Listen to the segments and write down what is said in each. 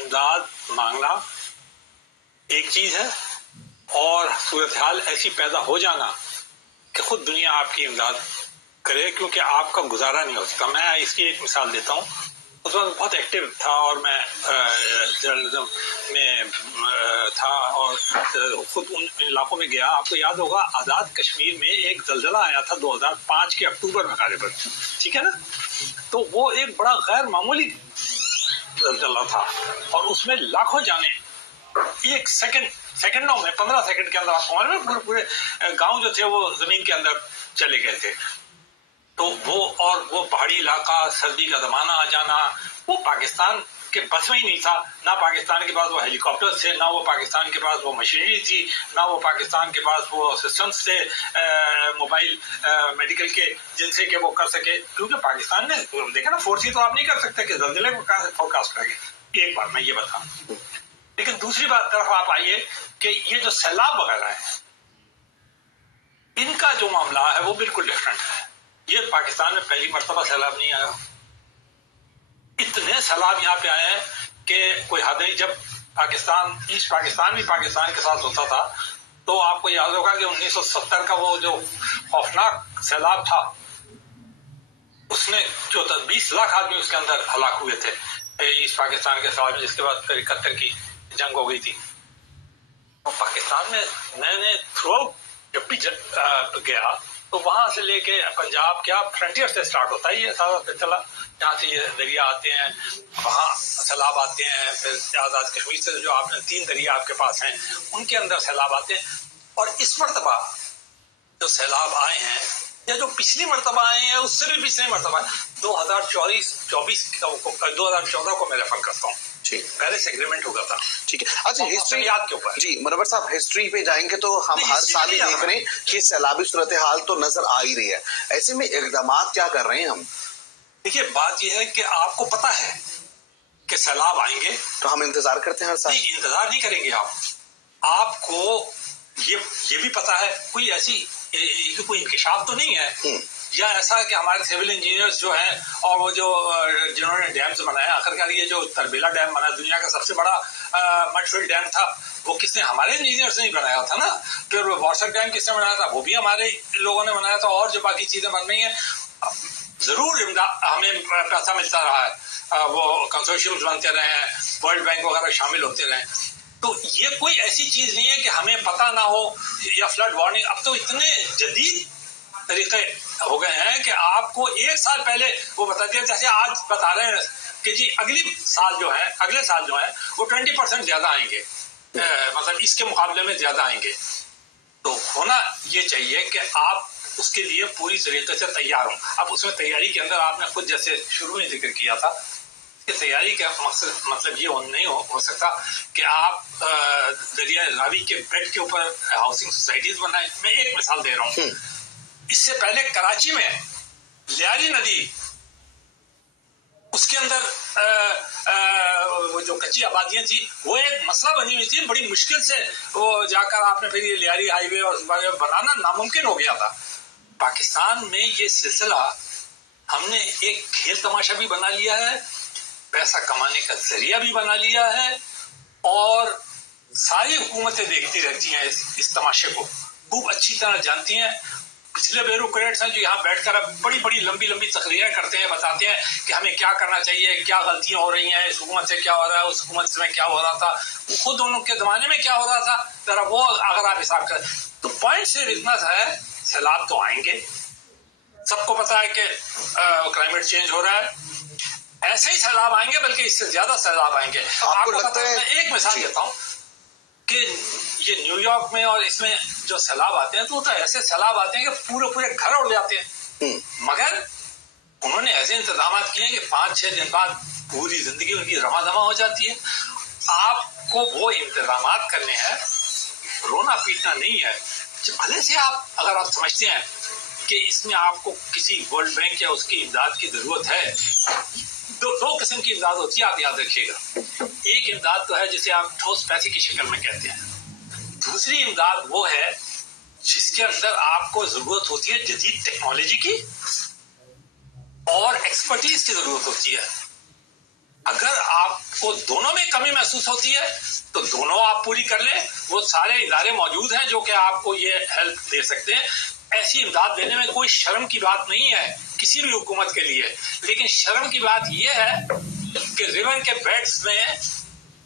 इमदाद मांगना एक चीज है और सूरत हाल ऐसी पैदा हो जाना कि खुद दुनिया आपकी इमदाद करे, क्योंकि आपका गुजारा नहीं हो सकता। मैं इसकी एक मिसाल देता हूँ। उस वक्त बहुत एक्टिव था और मैं जर्नलिज्म में था और खुद उन इलाकों में गया। आपको याद होगा आज़ाद कश्मीर में एक जलजला आया था 2005 के अक्टूबर में गालिबन, ठीक है ना। तो वो एक बड़ा गैर मामूली जलजला था और उसमें लाखों जाने एक सेकंडों में 15 सेकंड के अंदर आपको मालूम है पूरे गांव जो थे वो जमीन के अंदर चले गए थे। तो वो पहाड़ी इलाका, सर्दी का जमाना आ जाना, वो पाकिस्तान के बस में ही नहीं था। ना पाकिस्तान के पास वो हेलीकॉप्टर थे, ना वो पाकिस्तान के पास वो मशीनरी थी, ना वो पाकिस्तान के पास वो सिस्टम्स थे मोबाइल मेडिकल के जिनसे कि वो कर सके। क्योंकि पाकिस्तान ने देखा ना, फोर्सी तो आप नहीं कर सकते कि जल्जले को कहां से फोरकास्ट करेंगे। एक बार मैं ये बता, लेकिन दूसरी बात तरफ आप आइए कि ये जो सैलाब वगैरह है, इनका जो मामला है वो बिल्कुल डिफरेंट है। ये पाकिस्तान में पहली मर्तबा सैलाब नहीं आया। इतने सैलाब यहाँ पे आए हैं कि कोई हद नहीं। जब पाकिस्तान, ईस्ट पाकिस्तान भी पाकिस्तान के साथ होता था, तो आपको याद होगा कि 1970 का वो जो खौफनाक सैलाब था, उसमें जो 20 लाख आदमी उसके अंदर हलाक हुए थे ईस्ट पाकिस्तान के साथ, जिसके बाद फिर 71 की जंग हो गई थी। तो पाकिस्तान में मैंने थ्रू आउट जब भी गया तो वहां से लेके पंजाब क्या फ्रंटियर से स्टार्ट होता है ये सारा सिलसिला। जहाँ से ये दरिया आते हैं, वहाँ सैलाब आते हैं, फिर आजाद कश्मीर से जो आपने 3 दरिया आपके पास हैं उनके अंदर सैलाब आते हैं। और इस मरतबा जो सैलाब आए हैं या जो पिछली मरतबा आए हैं उससे भी पिछली मरतबा 2014 को मैं रेफर करता हूँ। पहले से एग्रीमेंट होगा था। ठीक है। अच्छा, हिस्ट्री याद के ऊपर जी मुनव्वर साहब, हिस्ट्री पे जाएंगे तो हम हर साल ही देख रहे हैं कि सैलाबी सूरत हाल तो नजर आ ही रही है। ऐसे में इक़दाम क्या कर रहे हैं हम? देखिए, बात यह है कि आपको पता है कि सैलाब आएंगे तो हम इंतजार करते हैं हर साल। नहीं, इंतजार नहीं करेंगे आपको ये भी पता है कोई ऐसी कोई इंकशाफ तो नहीं है या ऐसा कि हमारे सिविल इंजीनियर्स जो हैं और वो जो जिन्होंने डैम्स बनाया, आखिरकार ये जो तरबेला डैम बना दुनिया का सबसे बड़ा मडफिल डैम था, वो किसने? हमारे इंजीनियर्स ने ही बनाया था ना। फिर वार्सर डैम किसने बनाया था? वो भी हमारे लोगों ने बनाया था। और जो बाकी चीजें बन रही हैं, जरूर हमें पैसा मिलता रहा है, वो कंसोर्शियम्स बनते रहे हैं, वर्ल्ड बैंक वगैरह शामिल होते रहे। तो ये कोई ऐसी चीज नहीं है कि हमें पता ना हो या फ्लड वार्निंग। अब तो इतने जदीद तरीके हो गए हैं कि आपको 1 साल पहले वो बता दिया। जैसे आज बता रहे हैं कि जी अगले साल जो है वो 20% ज्यादा आएंगे, मतलब इसके मुकाबले में ज्यादा आएंगे। तो होना ये चाहिए कि आप उसके लिए पूरी तरीके से तैयार हो। अब उसमें तैयारी के अंदर आपने खुद जैसे शुरू में जिक्र किया था कि तैयारी का मतलब ये नहीं हो सकता कि आप दरिया रावी के बेड के ऊपर हाउसिंग सोसाइटीज बनाए। मैं एक मिसाल दे रहा हूँ। इससे पहले कराची में लियारी नदी, उसके अंदर वो जो कच्ची आबादियां थी वो एक मसला बनी हुई थी। बड़ी मुश्किल से वो जाकर आपने फिर ये लियारी हाईवे और बनाना नामुमकिन हो गया था। पाकिस्तान में ये सिलसिला हमने एक खेल तमाशा भी बना लिया है, पैसा कमाने का जरिया भी बना लिया है, और सारी हुकूमतें देखती रहती हैं इस तमाशे को, खूब अच्छी तरह जानती हैं। पिछले ब्यूरोक्रेट्स हैं जो यहाँ बैठकर अब बड़ी बड़ी लंबी तकरीरें करते हैं, बताते हैं कि हमें क्या करना चाहिए, क्या गलतियां हो रही हैं, इस हुकूमत से क्या हो रहा है, उस हुकूमत में क्या हो रहा था, खुद उन लोग के जमाने में क्या हो रहा था, जरा वो अगर आप हिसाब करें तो पॉइंट सिर्फ इतना है, सैलाब तो आएंगे। सबको पता है कि क्लाइमेट चेंज हो रहा है, ऐसे ही सैलाब आएंगे, बल्कि इससे ज्यादा सैलाब आएंगे। आपको पता है, मैं एक मिसाल देता हूँ कि ये न्यूयॉर्क में और इसमें जो सैलाब आते हैं तो ऐसे सैलाब आते हैं कि पूरे घर उड़ जाते हैं। मगर उन्होंने ऐसे इंतजाम किए हैं कि 5-6 दिन बाद पूरी जिंदगी उनकी रमादमा हो जाती है। आपको वो इंतजाम करने हैं, रोना पीटना नहीं है। भले से अगर आप समझते हैं कि इसमें आपको किसी वर्ल्ड बैंक या उसकी इमदाद की जरूरत है, दो किस्म की इमदाद होती है, आप याद रखिएगा। एक इमदाद तो है जिसे आप ठोस पैसे की शक्ल में कहते हैं। दूसरी इमदाद वो है जिसके अंदर आपको जरूरत होती है जदीद टेक्नोलॉजी की और एक्सपर्टीज की जरूरत होती है। अगर आपको दोनों में कमी महसूस होती है तो दोनों आप पूरी कर लें। वो सारे इदारे मौजूद हैं जो कि आपको ये हेल्प दे सकते हैं। ऐसी इमदाद देने में कोई शर्म की बात नहीं है किसी भी हुकूमत के लिए, लेकिन शर्म की बात यह है कि रिवर के बेड्स में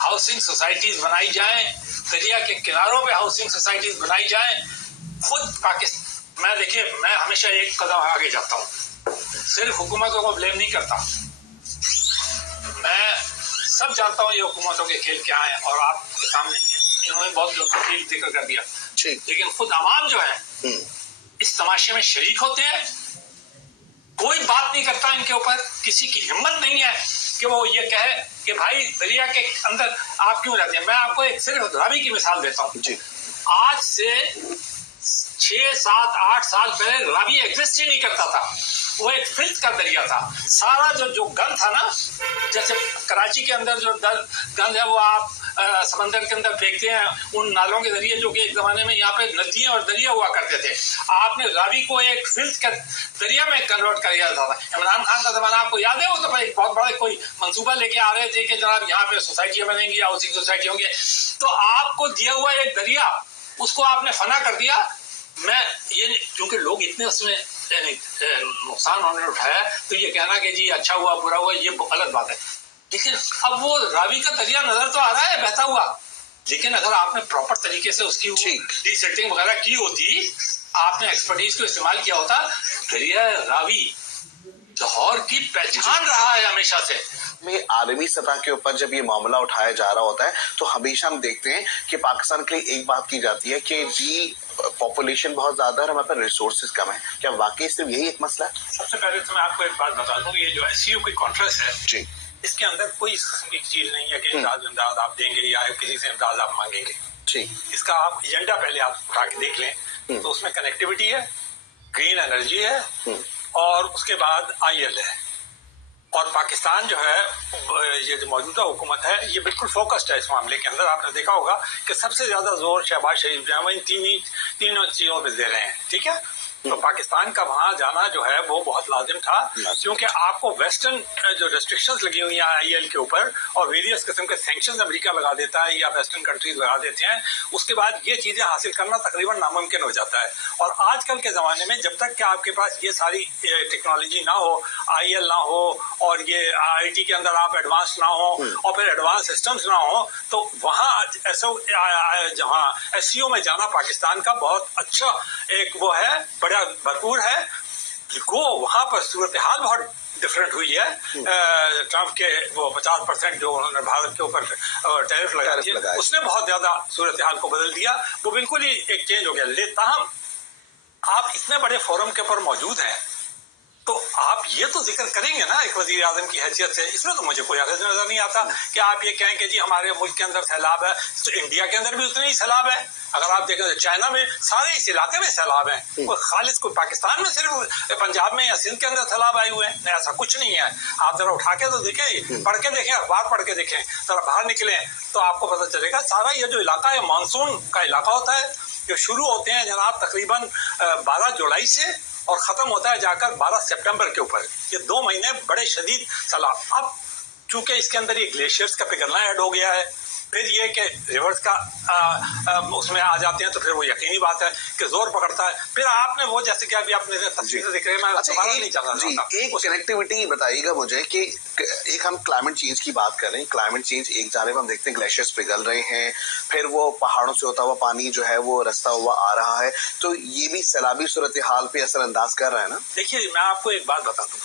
हाउसिंग सोसाइटीज बनाई जाएं, दरिया के किनारों पे हाउसिंग सोसाइटीज बनाई जाएं। खुद पाकिस्तान, मैं हमेशा एक कदम आगे जाता हूँ, सिर्फ हुकूमतों को ब्लेम नहीं करता। मैं सब जानता हूँ ये हुकूमतों के खेल क्या है, और आपके सामने इन्होंने बहुत तफसील जिक्र कर दिया, लेकिन खुद अवाम जो है इस तमाशे में शरीक होते हैं। कोई बात नहीं करता इनके ऊपर, किसी की हिम्मत नहीं है कि वो ये कहे कि भाई दरिया के अंदर आप क्यों रहते हैं। मैं आपको एक सिर्फ रावी की मिसाल देता हूँ। आज से 6, 7, 8 साल पहले रावी एग्जिस्ट ही नहीं करता था। वो एक फिल्थ का दरिया था। सारा जो गंद था ना, जैसे कराची के अंदर जो गंद है वो आप समंदर के अंदर फेंकते हैं, उन नालों के जरिए जो कि एक जमाने में यहाँ पे नदियां और दरिया हुआ करते थे। आपने रावी को एक फिल्थ का दरिया में कन्वर्ट कर दिया था। इमरान खान का जमाना आपको याद है? वो तो एक बहुत बड़ा कोई मंसूबा लेके आ रहे थे कि जनाब यहाँ पे सोसाइटियां बनेंगी, हाउसिंग सोसाइटी होंगे। तो आपको दिया हुआ एक दरिया, उसको आपने फना कर दिया। मैं ये, क्योंकि लोग इतने उसमें नुकसान उन्होंने उठाया, तो ये कहना कि जी अच्छा हुआ बुरा हुआ, ये गलत बात है। लेकिन अब वो रावी का दरिया नजर तो आ रहा है बहता हुआ, लेकिन अगर आपने प्रॉपर तरीके से उसकी रीसेटिंग वगैरह की होती, आपने एक्सपर्टीज को इस्तेमाल किया होता, दरिया रावी लाहौर की पहचान रहा है हमेशा से। में आलमी सतह के ऊपर जब ये मामला उठाया जा रहा होता है तो हमेशा हम देखते हैं कि पाकिस्तान के लिए एक बात की जाती है कि जी पॉपुलेशन बहुत ज्यादा है, हमारे पास रिसोर्सेज कम है। क्या वाकई सिर्फ यही एक मसला है? सबसे पहले तो मैं आपको एक बात बता दूं, ये जो एससीओ की कॉन्फ्रेंस है जी, इसके अंदर कोई इस किस्म की चीज नहीं है कि इमदाद आप देंगे या किसी से इमदाद आप मांगेंगे। जी, इसका आप एजेंडा पहले आप उठा के देख लें तो उसमें कनेक्टिविटी है, ग्रीन एनर्जी है, और उसके बाद आईएल है। और पाकिस्तान जो है, ये जो मौजूदा हुकूमत है, ये बिल्कुल फोकस्ड है इस मामले के अंदर। आपने देखा होगा कि सबसे ज्यादा जोर शहबाज शरीफ जो है वो इन तीनों चीजों पे दे रहे हैं। ठीक है, तो पाकिस्तान का वहां जाना जो है वो बहुत लाजिम था, क्योंकि आपको वेस्टर्न जो रेस्ट्रिक्शंस लगी हुई हैं आईएल के ऊपर और वेरियस किस्म के सैंक्शंस अमेरिका लगा देता है या वेस्टर्न कंट्रीज लगा देते हैं, उसके बाद ये चीजें हासिल करना तकरीबन नामुमकिन हो जाता है। और आजकल के जमाने में जब तक कि आपके पास ये सारी टेक्नोलॉजी ना हो, आईएल ना हो और ये आईटी के अंदर आप एडवांस ना हो और फिर एडवांस सिस्टम्स ना हो, तो वहाँ जहाँ एससीओ में जाना पाकिस्तान का बहुत अच्छा एक वो है, भरपूर है। गो वहां पर सूरत हाल बहुत डिफरेंट हुई है। ट्रंप के वो 50% जो उन्होंने भारत के ऊपर टैरिफ लगाया, उसने बहुत ज्यादा सूरत हाल को बदल दिया। वो बिल्कुल ही एक चेंज हो गया। लेकिन आप इतने बड़े फोरम के ऊपर मौजूद हैं तो आप ये तो जिक्र करेंगे ना एक वजीर आजम की हैसियत से। इसमें तो मुझे कोई हर्ज नजर नहीं आता कि आप ये कहें कि जी हमारे मुल्क के अंदर सैलाब है, तो इंडिया के अंदर भी उतने ही सैलाब है। अगर आप देखें तो चाइना में सारे इस इलाके में सैलाब है, कोई खालिद कोई पाकिस्तान में सिर्फ पंजाब में या सिंध के अंदर सैलाब आए हुए हैं, ऐसा कुछ नहीं है। आप जरा उठा के तो देखें, पढ़ के देखें, अखबार पढ़ के देखें, जरा बाहर निकले तो आपको पता चलेगा। सारा ये जो इलाका है मानसून का इलाका होता है, जो शुरू होते हैं जनाब तकरीबन 12 जुलाई से और खत्म होता है जाकर 12 सितंबर के ऊपर। ये 2 महीने बड़े शदीद सैलाब। अब चूंकि इसके अंदर ये ग्लेशियर्स का पिघलना ऐड हो गया है, फिर ये कि रिवर्स का उसमें आ जाते हैं, तो फिर वो यकीनी बात है कि जोर पकड़ता है। फिर आपने वो जैसे कि अभी आपने तस्वीर देख रहे हैं, मैं दोबारा नहीं चाहता जी, एक कनेक्टिविटी बताइएगा मुझे कि एक हम क्लाइमेट चेंज की बात कर रहे हैं। क्लाइमेट चेंज एक जानिब हम देखते हैं ग्लेशियर्स पिघल रहे हैं, फिर वो पहाड़ों से होता हुआ पानी जो है वो रास्ता हुआ आ रहा है, तो ये भी सैलाबी सूरत हाल पे असरअंदाज कर रहा है ना। देखिए मैं आपको एक बात बता दूं,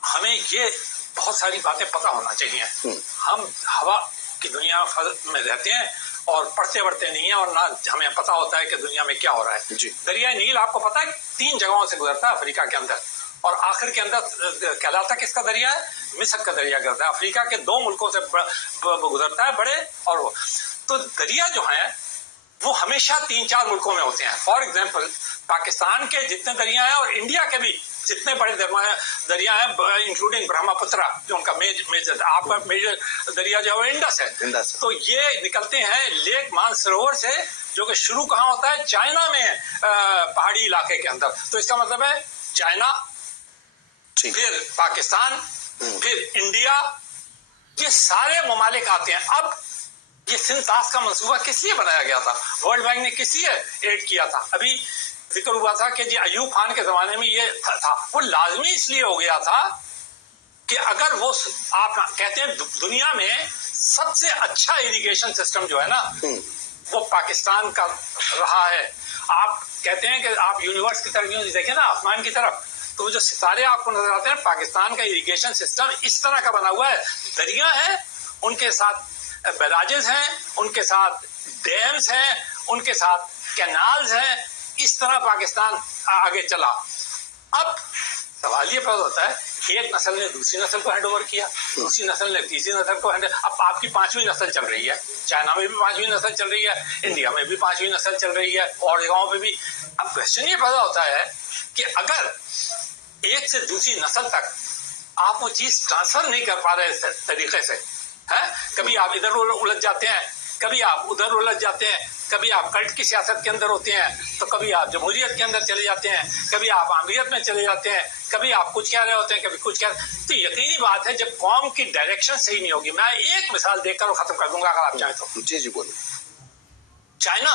हमें ये बहुत सारी बातें पता होना चाहिए। हम हवा की दुनिया में रहते हैं और पढ़ते बढ़ते नहीं है, और ना हमें पता होता है कि दुनिया में क्या हो रहा है। दरिया नील आपको पता है 3 जगहों से गुजरता है अफ्रीका के अंदर, और आखिर के अंदर कहलाता किसका दरिया है? मिस्र का दरिया गुजरता है। अफ्रीका के 2 मुल्कों से गुजरता है बड़े, और वो तो दरिया जो है वो हमेशा 3-4 मुल्कों में होते हैं। फॉर एग्जाम्पल पाकिस्तान के जितने दरिया हैं और इंडिया के भी जितने बड़े दरिया हैं, इंक्लूडिंग ब्रह्मपुत्रा जो उनका मेजर आपका मेजर दरिया जो है इंडस है। तो ये निकलते हैं लेक मानसरोवर से, जो कि शुरू कहाँ होता है? चाइना में, पहाड़ी इलाके के अंदर। तो इसका मतलब है चाइना, फिर पाकिस्तान, फिर इंडिया, ये सारे ममालिक आते हैं। अब ये सिंतास का मंसूबा किस लिए बनाया गया था, वर्ल्ड बैंक ने किस लिए एड किया था? अभी जिक्र हुआ था कि जी अयूब खान के जमाने में ये था। वो लाजमी इसलिए हो गया था कि अगर वो, आप कहते हैं दुनिया में सबसे अच्छा इरिगेशन सिस्टम जो है ना वो पाकिस्तान का रहा है। आप कहते हैं कि आप यूनिवर्स की तरफ देखें ना, आसमान की तरफ, तो वो जो सितारे आपको नजर आते हैं, पाकिस्तान का इरिगेशन सिस्टम इस तरह का बना हुआ है। दरिया है, उनके साथ बैराजेस हैं, उनके साथ डैम्स हैं, उनके साथ कैनाल्स हैं। इस तरह पाकिस्तान आगे चला। अब सवाल ये पैदा होता है, एक नस्ल ने दूसरी नस्ल को हैंड ओवर किया, दूसरी नस्ल ने तीसरी नस्ल को हैंड, अब आपकी 5वीं नस्ल चल रही है। चाइना में भी 5वीं नस्ल चल रही है, इंडिया में भी 5वीं नस्ल चल रही है, और जगहों पे भी। अब क्वेश्चन ये पैदा होता है कि अगर एक से दूसरी नस्ल तक आप वो चीज ट्रांसफर नहीं कर पा रहे इस तरीके से, है, कभी आप इधर उलझ जाते हैं, कभी आप उधर उलझ जाते हैं, कभी आप कल्ट की सियासत के अंदर होते हैं, तो कभी आप जमहूरियत के अंदर चले जाते हैं, कभी आप आमियत में चले जाते हैं, कभी आप कुछ कह रहे होते हैं, कभी कुछ कह रहे। तो यकीनी बात है जब कौम की डायरेक्शन सही नहीं होगी। मैं एक मिसाल देकर खत्म कर दूंगा अगर आप चाहें तो। जी बोलिए। चाइना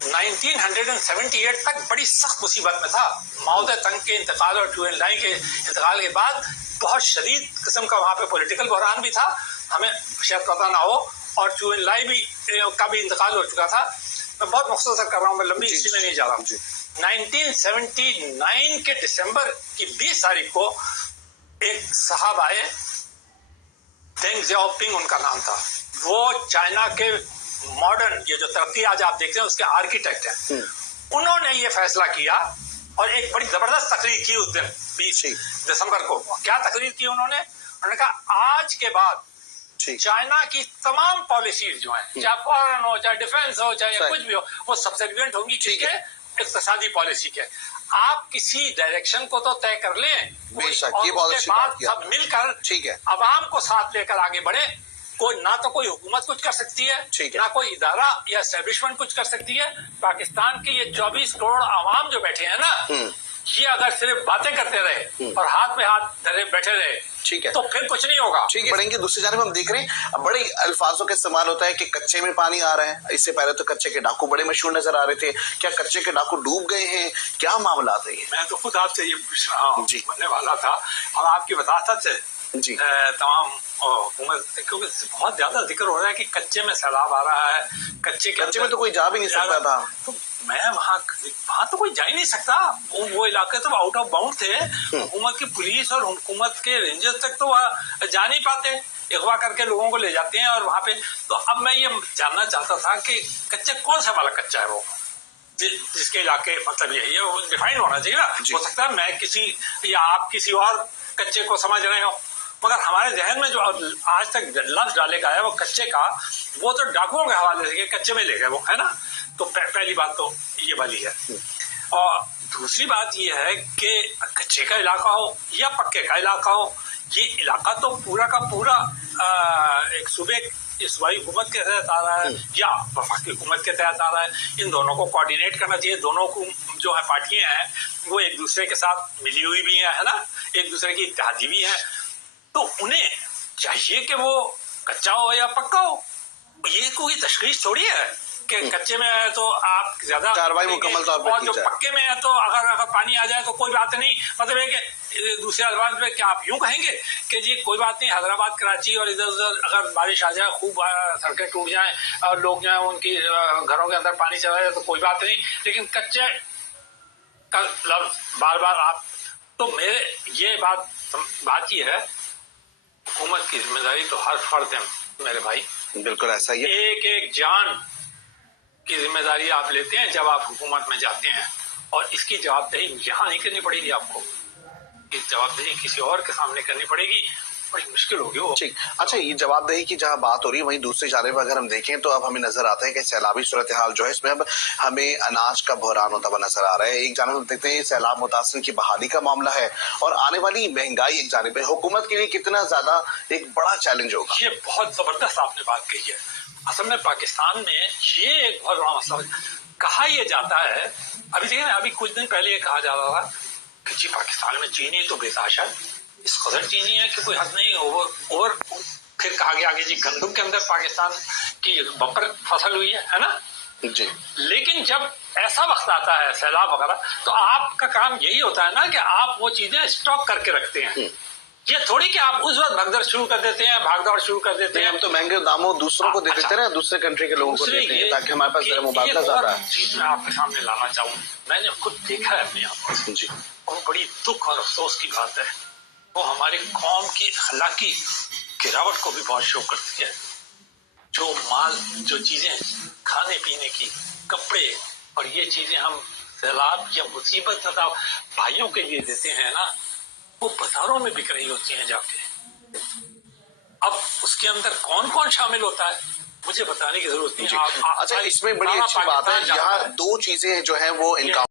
1978 तक बड़ी सख्त मुसीबत में था। माओ तंग के इंतकाल और चू एन लाई के इंतकाल के बाद बहुत शदीद किस्म का वहां पे पॉलिटिकल बहरान भी था, हमें शायद पता ना हो, और चू एन लाई भी का भी इंतकाल हो चुका था। मैं बहुत मुख्तसर कर रहा हूँ, मैं लंबी हिस्ट्री में नहीं जा रहा हूँ। 1979 के दिसंबर की 20 तारीख को एक साहब आए, डेंग ज़ियाओपिंग उनका नाम था। वो चाइना के मॉडर्न, ये जो तरक्की आज आप देखते हैं उसके आर्किटेक्ट हैं। उन्होंने ये फैसला किया और एक बड़ी जबरदस्त तकरीर की उस दिन 20 दिसंबर को। क्या तकरीर की उन्होंने कहा आज के बाद चाइना की तमाम पॉलिसीज जो हैं, चाहे फॉरेन हो, चाहे डिफेंस हो, चाहे कुछ भी हो, वो सब्सिक्वेंट होंगी किसके? इक्तिसादी पॉलिसी के। आप किसी डायरेक्शन को तो तय कर लें, और उसके बाद सब मिलकर ठीक है अवाम को साथ लेकर आगे बढ़े। कोई ना तो कोई हुकूमत कुछ कर सकती है, ना कोई इदारा या एस्टेब्लिशमेंट कुछ कर सकती है। पाकिस्तान के ये 24 करोड़ आवाम जो बैठे हैं ना, ये अगर सिर्फ बातें करते रहे और हाथ में हाथ धरे बैठे रहे, ठीक है, तो फिर कुछ नहीं होगा। ठीक है, बढ़ेंगे। दूसरी जानब हम देख रहे हैं बड़े अल्फाजों का इस्तेमाल होता है कि कच्चे में पानी आ रहा है। इससे पहले तो कच्चे के डाकू बड़े मशहूर नजर आ रहे थे। क्या कच्चे के डाकू डूब गए हैं? क्या मामला है? मैं तो खुद आपसे ये पूछ रहा हूँ, बनने वाला था, और आपकी वसात से जी तमाम हुकूमत, क्योंकि बहुत ज्यादा जिक्र हो रहा है कि कच्चे में सैलाब आ रहा है, कच्चे में तो कोई जा भी नहीं सकता था। तो मैं वहाँ तो कोई जा ही नहीं सकता। वो इलाके तो आउट ऑफ बाउंड थे। हुकूमत की पुलिस और हुकूमत के रेंजर्स तक तो वहाँ जा नहीं पाते, अगवा करके लोगों को ले जाते हैं और वहाँ पे। तो अब मैं ये जानना चाहता था कि कच्चे कौन सा वाला कच्चा है वो, जिसके इलाके, मतलब ये डिफाइन होना चाहिए ना। हो सकता है मैं किसी या आप किसी और कच्चे को समझ रहे हो, मगर हमारे जहन में जो आज तक लफ्ज डाले गया है वो कच्चे का, वो तो डाकुओं के हवाले से कच्चे में ले गए वो, है ना। तो पहली बात तो ये वाली है। और दूसरी बात ये है कि कच्चे का इलाका हो या पक्के का इलाका हो, ये इलाका तो पूरा का पूरा एक सूबे सूबाई हुकूमत के तहत आ रहा है या वफाकी हुकूमत के तहत आ रहा है। इन दोनों को कोऑर्डिनेट करना चाहिए। दोनों को जो है पार्टियां हैं वो एक दूसरे के साथ मिली हुई भी है ना, एक दूसरे की इत्तेहादी भी है। तो उन्हें चाहिए कि वो कच्चा हो या पक्का हो। ये कोई तशखीस थोड़ी है कि कच्चे में है तो आप ज्यादा कार्रवाई मुकम्मल तौर पर, और जो पक्के में है तो अगर पानी आ जाए तो कोई बात नहीं। मतलब है कि दूसरे अल्फाज में क्या आप यूं कहेंगे कि जी कोई बात नहीं, हैदराबाद कराची और इधर उधर अगर बारिश आ जाए, खूब सड़कें टूट जाएं और लोग जो है उनकी घरों के अंदर पानी चला जाए तो कोई बात नहीं, लेकिन कच्चे का लफ्ज बार बार आप, तो मेरे ये बात ये है, हुकूमत की जिम्मेदारी तो हर फर्द है मेरे भाई। बिल्कुल ऐसा ही है। एक एक जान की जिम्मेदारी आप लेते हैं जब आप हुकूमत में जाते हैं, और इसकी जवाबदेही यहाँ नहीं करनी पड़ेगी आपको, इस जवाबदेही किसी और के सामने करनी पड़ेगी, बड़ी मुश्किल होगी वो। ठीक, अच्छा, ये जवाबदेही की जहाँ बात हो रही है, वहीं दूसरी जानिब अगर हम देखें तो अब हमें नजर आता है कि सैलाबी सूरत हाल जो है इसमें अब हमें अनाज का बहरान होता हुआ नजर आ रहा है। एक जानिब हम देखते हैं सैलाब मुतासिर की बहाली का मामला है, और आने वाली महंगाई एक जानिब है। हुकूमत के लिए कितना ज्यादा एक बड़ा चैलेंज होगा। ये बहुत जबरदस्त आपने बात कही है। असल में पाकिस्तान में ये एक बहुत बड़ा मसला कहा यह जाता है। अभी देखिए ना, अभी कुछ दिन पहले ये कहा जा रहा था कि जी पाकिस्तान में चीनी तो बेताश है, इस कदर चीनी है कि कोई हद नहीं। ओवर फिर कहा गया आगे जी गंदम के अंदर पाकिस्तान की बम्पर फसल हुई है ना जी। लेकिन जब ऐसा वक्त आता है सैलाब वगैरह तो आपका काम यही होता है ना कि आप वो चीजें स्टॉक करके रखते हैं। ये थोड़ी कि आप उस वक्त भगदड़ शुरू कर देते हैं, भागदौड़ शुरू कर देते हैं। हम तो महंगे दामों दूसरों को दे देते हैं, दूसरे कंट्री के लोगों को देते हैं ताकि हमारे पास जरा मुबादला ज्यादा है। चीज मैं आपके सामने लाना चाहूँ, मैंने खुद देखा है अपने आप को जी। और बड़ी दुख और अफसोस की बात है, वो हमारी कौम की अखलाकी गिरावट को भी बहुत शो करती है। जो माल, जो चीजें खाने पीने की, कपड़े और ये चीजें हम सैलाब या मुसीबत तथा भाइयों के लिए देते हैं ना, वो बाजारों में बिक रही होती हैं जाके। अब उसके अंदर कौन कौन शामिल होता है मुझे बताने की जरूरत नहीं है। अच्छा, इसमें बड़ी अच्छी बात है, यहाँ दो चीजें जो है वो इनका